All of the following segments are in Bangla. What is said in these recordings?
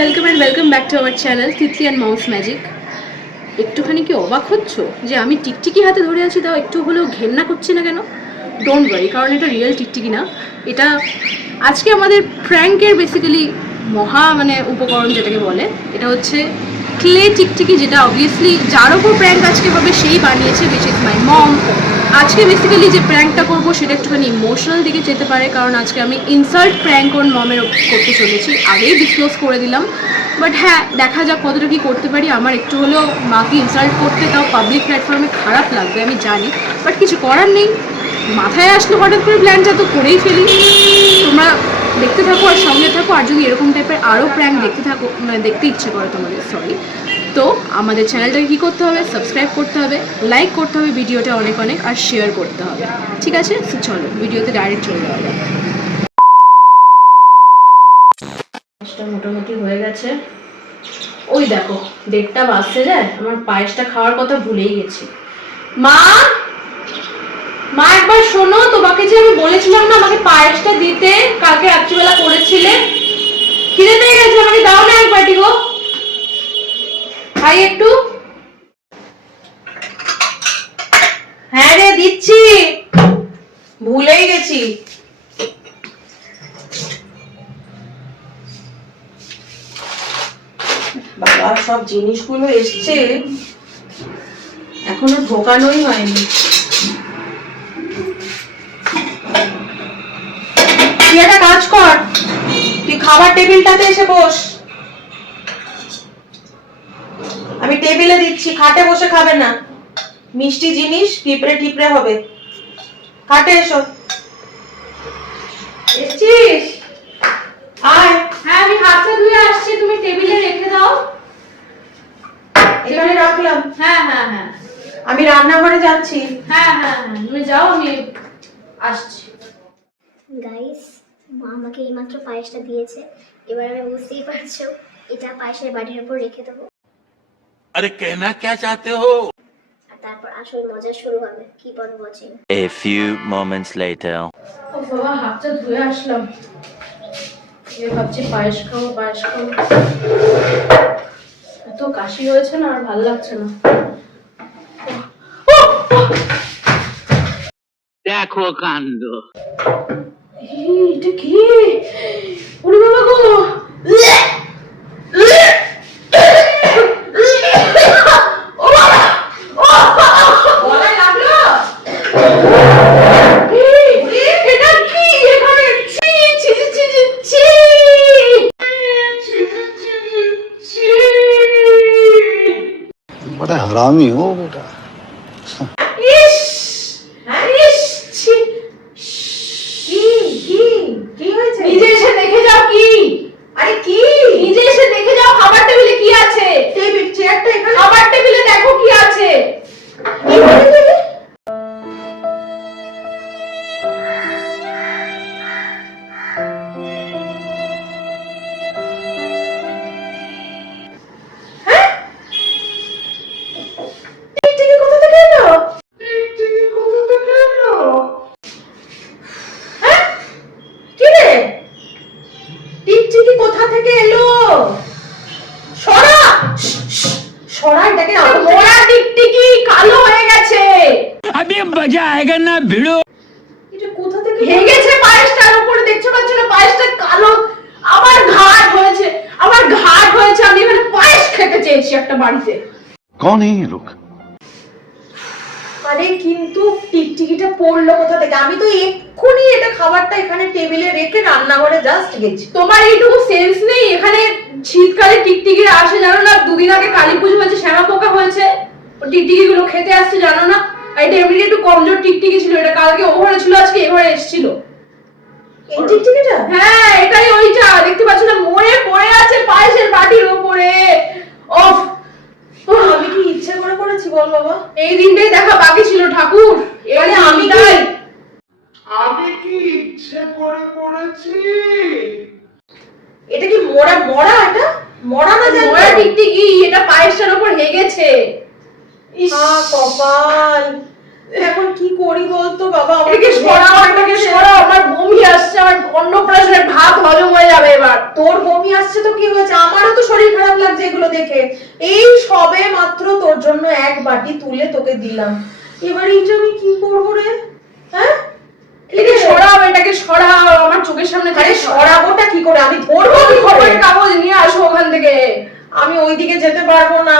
Welcome back to our channel Titli and mouse magic. একটুখানি কি অবাক হচ্ছ যে আমি টিকটিকি হাতে ধরে আছি, তাও একটু হলেও ঘেন্না করছি না কেন? ডোন্ট ওয়ারি, কারণ এটা রিয়েল টিকটিকি না। এটা আজকে আমাদের প্র্যাঙ্কের বেসিক্যালি উপকরণ যেটাকে বলে, এটা হচ্ছে ক্লে টিকটিকি, যেটা অবভিয়াসলি যার ওপর প্র্যাঙ্ক আজকে হবে সেই বানিয়েছে, উইচ ইজ মাই মম। আজকে বেসিক্যালি যে প্র্যাঙ্কটা করবো সেটা একটুখানি ইমোশনাল দিকে যেতে পারে, কারণ আজকে আমি ইনসাল্ট প্র্যাঙ্ক ওর মমের করতে চলেছি। আগেই ডিসক্লোজ করে দিলাম, বাট হ্যাঁ, দেখা যাক কতটা কী করতে পারি। আমার একটু হলেও মাকে ইনসাল্ট করতে, তাও পাবলিক প্ল্যাটফর্মে, খারাপ লাগবে আমি জানি, বাট কিছু করার নেই। মাথায় আসলো হঠাৎ করে প্ল্যানটা, তো করেই ফেলি। তোমরা দেখতে থাকো আর সঙ্গে থাকো, আর যদি এরকম টাইপের আরও প্র্যাঙ্ক দেখতে ইচ্ছে করে তোমাদের, তো আমাদের চ্যানেলটাকে কী করতে হবে? সাবস্ক্রাইব করতে হবে, লাইক করতে হবে ভিডিওটা অনেক অনেক, আর শেয়ার করতে হবে। ঠিক আছে, চলো ভিডিওতে ডাইরেক্ট চলে যাওয়া যাক। মোটামুটি হয়ে গেছে। ওই দেখো 1:30 বাজতে যায়, আমার পায়েসটা খাওয়ার কথা ভুলেই গেছি। মা মা একবার শোনো, তোমাকে যে আমি বলেছিলাম না আমাকে পায়েসটা দিতে, কালকে রাত্রিবেলা করেছিলে, খিদে পেয়ে গেছে, আমাকে দাও না এক বাটি গো, খাই একটু। হ্যাঁ রে, দিচ্ছি, ভুলেই গেছি। বাবা, সব জিনিসগুলো এসছে, এখনো ঢোকানোই হয়নি। তুই একটা কাজ কর, তুই খাবার টেবিলটাতে এসে বস, আমি টেবিলে দিচ্ছি, খাটে বসে খাবে না, মিষ্টি জিনিস টিপড়ে টিপড়ে হবে। খাটে এসো। এসছিস? আয়। হ্যাঁ, আমি হাতটা ধুয়ে আসছি, তুমি টেবিলে রেখে দাও। এখানে রাখলাম। হ্যাঁ হ্যাঁ হ্যাঁ, আমি রান্নাঘরে যাচ্ছি। হ্যাঁ হ্যাঁ হ্যাঁ, তুমি যাও, আমি আসছি। গাইস, মা আমাকে এইমাত্র পায়েসটা দিয়েছে, এবার আমি বুঝতেই পারছো এটা পায়েসের বাটির উপর রেখে দেবো। আরে कहना क्या चाहते हो? আর তারপর আসল মজা শুরু হবে। Keep on watching. A few moments later. ও বাবা, হাতটা ধুয়ে আসলাম, ভাবছি পায়েস খাবো। এত কাশি হয়েছে না, আর ভালো লাগছে না। দেখো কাণ্ড। এটা কি? ওরে বাবা গো, बड़ा हरामी हो बेटा। নিজে এসে দেখে যাও কি। আরে কি? নিজে এসে দেখে যাও খাবার টেবিলে কি আছে। চেয়ারটা এখানে, খাবার টেবিলে দেখো কি আছে। কোথা থেকে এলো? সরা এটাকে, মোড়া টিকটিকি কালো হয়ে গেছে। अभी मजा आएगा ना भिड़ो। এটা কোথা থেকে ভেঙেছে? পায়েসটার উপরে দেখছো পাচ্ছ না, পায়েসটা কালো। আমার ঘাট হয়েছে, আমি এখানে পায়েস খেতে চেয়েছি একটা বাড়িতে। कौन है ये लोग? আরে কিন্তু টিকটিকিটা পড়লো কোথা থেকে? আমি তো এক্ষুনি এটা খাবারটা এখানে টেবিলে রেখে রান্নাঘরে জাস্ট গেছি। তোমার এইটুকু সেন্স নেই? এখানে শীতকালে টিকটিকি আসে জানো না? দুদিন আগে কালী পুজো হয়েছে, শ্যামা পোকা হয়েছে, ও টিকটিকি গুলো খেতে আসছে জানো না? আর এটা এমনি একটু কমজোর টিকটিকি ছিল, এটা কালকে ওভারে ছিল, আজকে এভারে এসেছিল। এই টিকটিকিটা? হ্যাঁ, এটাই ওইটা, দেখতে পাচ্ছ না মরে পড়ে আছে পায়েসের বাটির উপরে। অফ, আমি কি ইচ্ছে করে করেছি বল বাবা? এই দিনটাই দেখা বাকি ছিল ঠাকুর। আরে আমি কি ইচ্ছে করে করেছি? এটা কি মোড়া? এটা মোড়া না, জানি মোড়া টিকটিকি, এটা পায়েসটার উপর হেগেছে। ইস কপাল, এখন কি করি বলতো বাবা? এটাকে সরাও, এটাকে সরাও, আমার বমি আসছে, আমার অন্নপ্রাশনের ভাত হজম হয়ে যাবে এবার। তোর বমি আসছে তো কি হয়েছে? আমারও তো শরীর খারাপ লাগছে এগুলো দেখে। এই সবে মাত্র তোর জন্য এক বাটি তুলে তোকে দিলাম, এবার এইটা আমি কি করবো রে? হ্যাঁ, এটাকে সরাও, এটাকে সরাও, আমার চোখের সামনে। আরে সরাবোটা কি করে? আমি ধরবো কি করে? খবরের কাগজ নিয়ে আসো ওখান থেকে। আমি ওইদিকে যেতে পারবো না,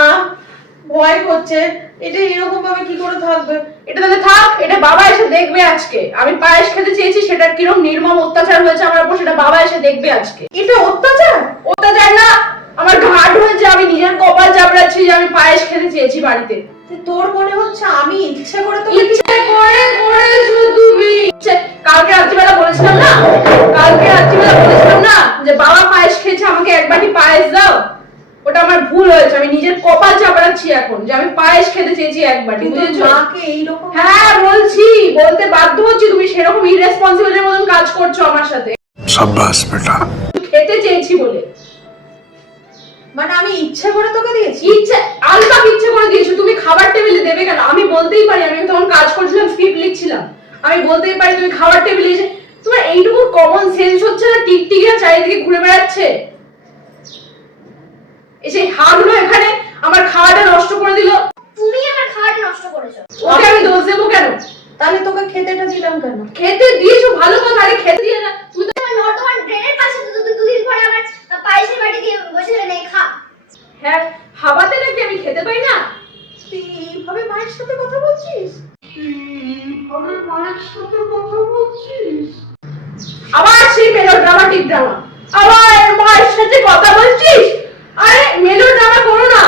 ভয় করছে। এটা এরকম ভাবে কি করে থাকবে? এটা তাহলে থাক, এটা বাবা এসে দেখবে আজকে। আমি পায়েস খেতে চেয়েছি, সেটা কিরকম নির্মম অত্যাচার হয়েছে আমার উপর, সেটা বাবা এসে দেখবে আজকে। এটা অত্যাচার? অত্যাচার না, আমার ঘাট হয়েছে, আমি নিজের কপাল চাপড়াচ্ছি যে আমি পায়েস খেতে চেয়েছি বাড়িতে। তোর মনে হচ্ছে আমি ইচ্ছে করে তো ইচ্ছে করে করেছো তুমি। কালকে রাত্রিবেলা বলেছিলাম না, কালকে রাত্রিবেলা বলেছিলাম না যে বাবা পায়েস খেয়েছে, আমাকে এক বাটি পায়েস দাও। ওটা আমার ভুল হয়েছে, আমি নিজের কপাল চাপড়াচ্ছি এখন যে আমি পায়েস খেতে চেয়েছি এক বাটি, বুঝেছো? মাকে এইরকম? হ্যাঁ বলছি, বলতে বাধ্য হচ্ছি, তুমি সেরকম ইররেসপন্সিবল এর মতন কাজ করছো আমার সাথে। शाबाश बेटा। খেতে চেয়েছি বলে মানে আমি ইচ্ছে করে তোকে দিয়েছি? ইচ্ছে আলবাক ইচ্ছে করে দিয়েছো তুমি। খাবার টেবিলে দেবে কেন? আমি বলতেই পারি, আমি তখন কাজ করছিলাম, স্ক্রিপ্ট লিখছিলাম, আমি বলতেই পারি তুমি খাবার টেবিলে এসে। তোমার এইটুকু কমন সেন্স হচ্ছে না? টিকটিকিরা চারিদিকে ঘুরে বেড়াচ্ছে, এসে হাগলো এখানে, আমার খাওয়াটা নষ্ট করে দিল। তুমি আমার খাওয়াটা নষ্ট করেছো। ওকে আমি দোষ দেবো কেন? তাহলে তোকে খেতেটা দিলাম কেন? খেতে দিয়েছো ভালো কথা, আরে খেতে দিয়ে না তুই তো। তোমার নর্দমান ড্রেনের পাশে দুদিন পরে আমার পায়েসের বাটি দিয়ে বসে নেই খা। হ্যাঁ, হাবাতে নাকি আমি খেতে পাই না? তুই এইভাবে মায়ের সাথে কথা বলছিস? আবার সেই মেলোড্রামাটিক ড্রামা, আবার মায়ের সাথে কথা বলছিস? আরে মেলোড্রামা করো না।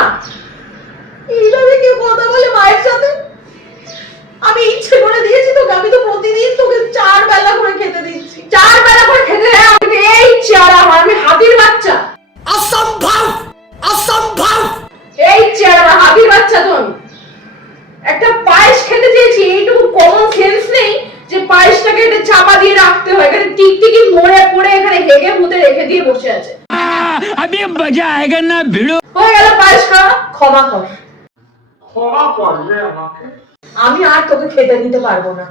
এইভাবে কেউ কথা বলে মায়ের সাথে? আমি ইচ্ছে করে দিয়েছি তোকে, আমি তো প্রতিদিন তোকে 4 বেলা করে খেতে দিচ্ছি। 4 বেলা করে খেতে দেয় আমাকে এই চেহারা আমার, আমি হাতির বাচ্চা? असंभव असंभव এই চেহারা হাতির বাচ্চা তো আমি। একটা পায়েস খেতে চেয়েছি, এইটুকু কমন সেন্স নেই যে পায়েসটাকে এটা চাপা দিয়ে রাখতে হয়। এখানে টিকটিকি মরে পড়ে এখানে হেগে মুতে রেখে দিয়ে বসে আছে। अभी मजा आएगा ना भिड़ो। হয়ে গেল পায়েস খাওয়া। ক্ষমা কর, আমি আর তোকে খেতে দিতে পারবো না।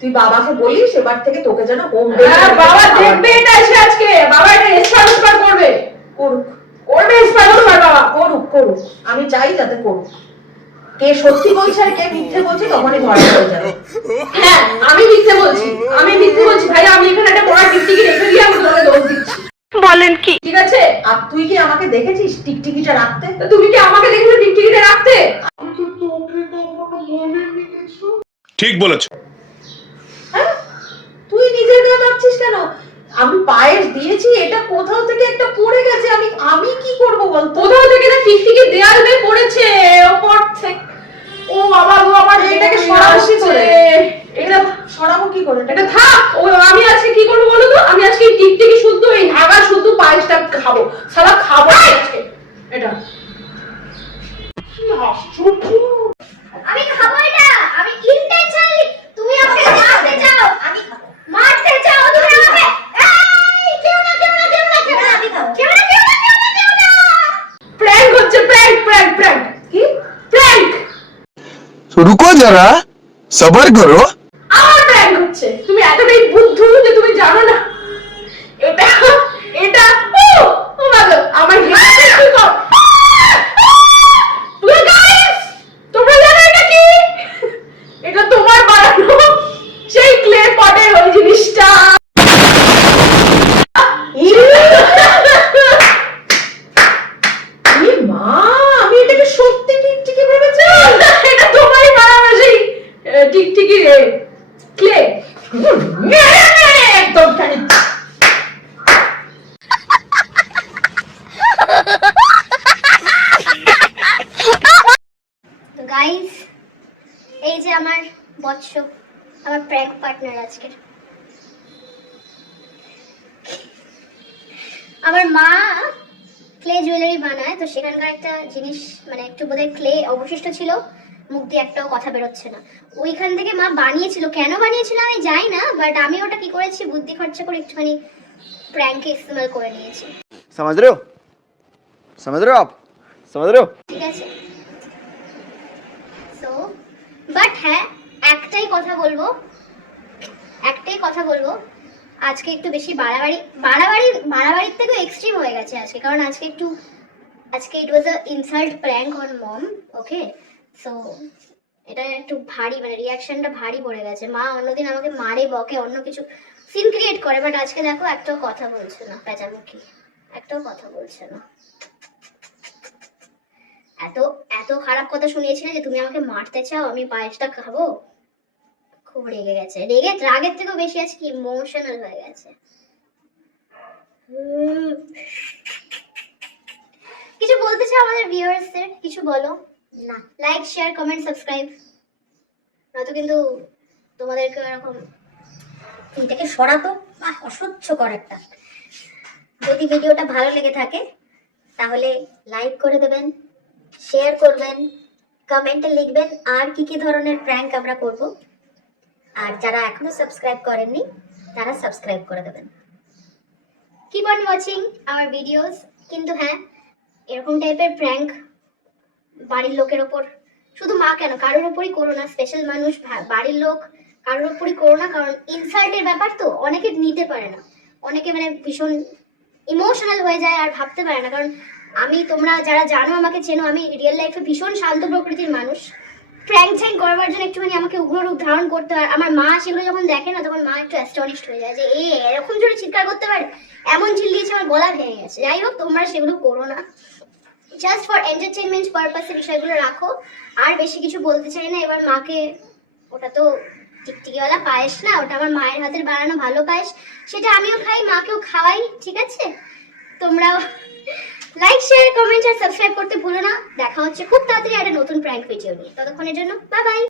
তুই বাবাকে বলিস এবার থেকে তোকে যেন হোম হ্যাঁ, বাবা দেখবে এটা এসে আজকে, বাবা এটা এসপার করবে। করুক, করবে এসপার করবে বাবা। করুক, করুক, আমি চাই যাতে করুক। কে সত্যি বলছে আর কে মিথ্যে বলছে তখনই ধরা হয়ে যাবে। হ্যাঁ, আমি মিথ্যে বলছি, আমি মিথ্যে বলছি ভাই। আমি এখানে একটা বড় টিকটিকি রেখে দিয়ে আমি তোমাকে দোষ দিচ্ছি। বলেন কি? ঠিক আছে, আর তুই কি আমাকে দেখেছিস টিকটিকিটা রাখতে? তো তুমি কি আমাকে দেখলে টিকটিকিটা রাখতে? ठीक बोलेছো। হ্যাঁ, তুই নিজের গায়ে লাগছিস কেন? আমি পায়েস দিয়েছি, এটা কোথাও থেকে একটা পড়ে গেছে, আমি কি করব বলতো? কোথাও থেকে না টিকটিকি দেয়াল বেয়ে পড়েছে ওপর থেকে। ও বাবা গো, আমার এটাকে এটাকে সরাবো কি করে? এটা সরাবো কি করে? এটা থাক। ও আমি আজকে কি করবো বলো তো? আমি আজকে এই টিকটিকি শুদ্ধ, এই হাগা শুদ্ধ পায়েসটা খাবো, সারা খাবো আজকে এটা। আমি খাবো এটা, আমি ইন্টেনশনালি। তুমি আমাকে মারতে চাও, আমি খাবো। মারতে চাও তুমি আমাকে। এই কেউ না কেউ না কেউ না কেউ না, আমি খাবো। কেউ না কেউ না কেউ না কেউ না। প্র্যাঙ্ক হচ্ছে, প্র্যাঙ্ক প্র্যাঙ্ক প্র্যাঙ্ক। কি প্র্যাঙ্ক? रुको जरा सबर करो। আমার প্র্যাঙ্ক হচ্ছে? তুমি এতটাই বুদ্ধু যে তুমি জানো না এটা এটা ও ও বাবা আমার হেডে কি কর। তুমি গাইস, তোমরা জানো এটা কি? এটা তোমার বানানো সেই ক্লে পটের ওই জিনিসটা। মা, আমি এটাকে সত্যি টিকটিকি ভেবেছি। এটা তোমারই বানানো সেই টিকটিকি ক্লে। একদম খালি। তো গাইস, এই যে আমার বৎস, আমার প্র্যাঙ্ক পার্টনার আজকের। আমার মা ক্লে জুয়েলারি বানায়, তো সেখানকার একটা জিনিস মানে একটু বোধহয় ক্লে অবশিষ্ট ছিল, মুখ দিয়ে একটাও কথা বেরোচ্ছে না। ওইখান থেকে মা বানিয়েছিল, কেন বানিয়েছিল আমি জানি না, বাট আমি ওটা কি করেছি, বুদ্ধি খরচা করে একটুখানি প্র্যাঙ্কে ইস্তেমাল করে নিয়েছি। समझ रहे हो? समझ रहे हो आप? समझ रहे हो? ঠিক আছে। সো বাট হ্যাঁ, একটা কথা বলবো, আজকে একটু বেশি বাড়াবাড়ির থেকেও এক্সট্রিম হয়ে গেছে আজকে, কারণ আজকে it was a insult prank on mom, okay? So এটা একটু ভারী, মানে রিয়াকশনটা ভারী পড়ে গেছে। মা অন্যদিন আমাকে মারে বকে অন্য কিছু সিন ক্রিয়েট করে, বাট আজকে দেখো একটাও কথা বলছে না, পেঁচামুখি, একটাও কথা বলছে না। এত খারাপ কথা শুনিয়েছি না যে তুমি আমাকে মারতে চাও, আমি পায়েসটা খাবো। খুব রেগে গেছে, রাগের থেকেও বেশি আজকে ইমোশনাল হয়ে গেছে। কিছু বলতে চাও আমাদের ভিউয়ার্সদের? কিছু বলো না। লাইক, শেয়ার, কমেন্ট, সাবস্ক্রাইব, নয়তো কিন্তু তোমাদেরকে এরকম এটাকে সরাতো অসহ্যকর একটা। যদি ভিডিওটা ভালো লেগে থাকে তাহলে লাইক করে দেবেন, শেয়ার করবেন, কমেন্টে লিখবেন আর কি কি ধরনের প্র্যাঙ্ক আমরা করব, আর যারা এখনো সাবস্ক্রাইব করেননি তারা সাবস্ক্রাইব করে দেবেন। Keep on watching hour videos. কিন্তু হ্যাঁ, এরকম টাইপের প্র্যাঙ্ক বাড়ির লোকের ওপর, শুধু মা কেন, কারোর ওপরই করো না। স্পেশাল মানুষ, বাড়ির লোক, কারোর ওপরই করো না, কারণ ইনসাল্টের ব্যাপার তো অনেকে নিতে পারে না, অনেকে মানে ভীষণ ইমোশনাল হয়ে যায় আর ভাবতে পারে না। কারণ তোমরা যারা জানো, আমাকে চেনো, আমি রিয়েল লাইফে ভীষণ শান্ত প্রকৃতির মানুষ। প্র্যাঙ্ক ট্যাঙ্ক করবার জন্য একটুখানি আমাকে উগ্ররূপ ধারণ করতে হয়। আমার মা সেগুলো যখন দেখে না, তখন মা একটু অ্যাস্টনিশড হয়ে যায় যে এরকম জোরে চিৎকার করতে পারে, এমন চিল্লিয়েছে আমার গলা ভেঙে গেছে। যাই হোক, তোমরা সেগুলো করো না, জাস্ট ফর এন্টারটেনমেন্ট পারপাসে বিষয়গুলো রাখো। আর বেশি কিছু বলতে চাই না। এবার মাকে, ওটা তো টিকটিকিওয়ালা পায়েস না, ওটা আমার মায়ের হাতের বানানো ভালো পায়েস, সেটা আমিও খাই, মাকেও খাওয়াই, ঠিক আছে? তোমরাও লাইক, শেয়ার, কমেন্ট আর সাবস্ক্রাইব করতে ভুলো না। দেখা হচ্ছে খুব তাড়াতাড়ি একটা নতুন প্র্যাঙ্ক ভিডিও নিয়ে। ততক্ষণের জন্য বাই বাই।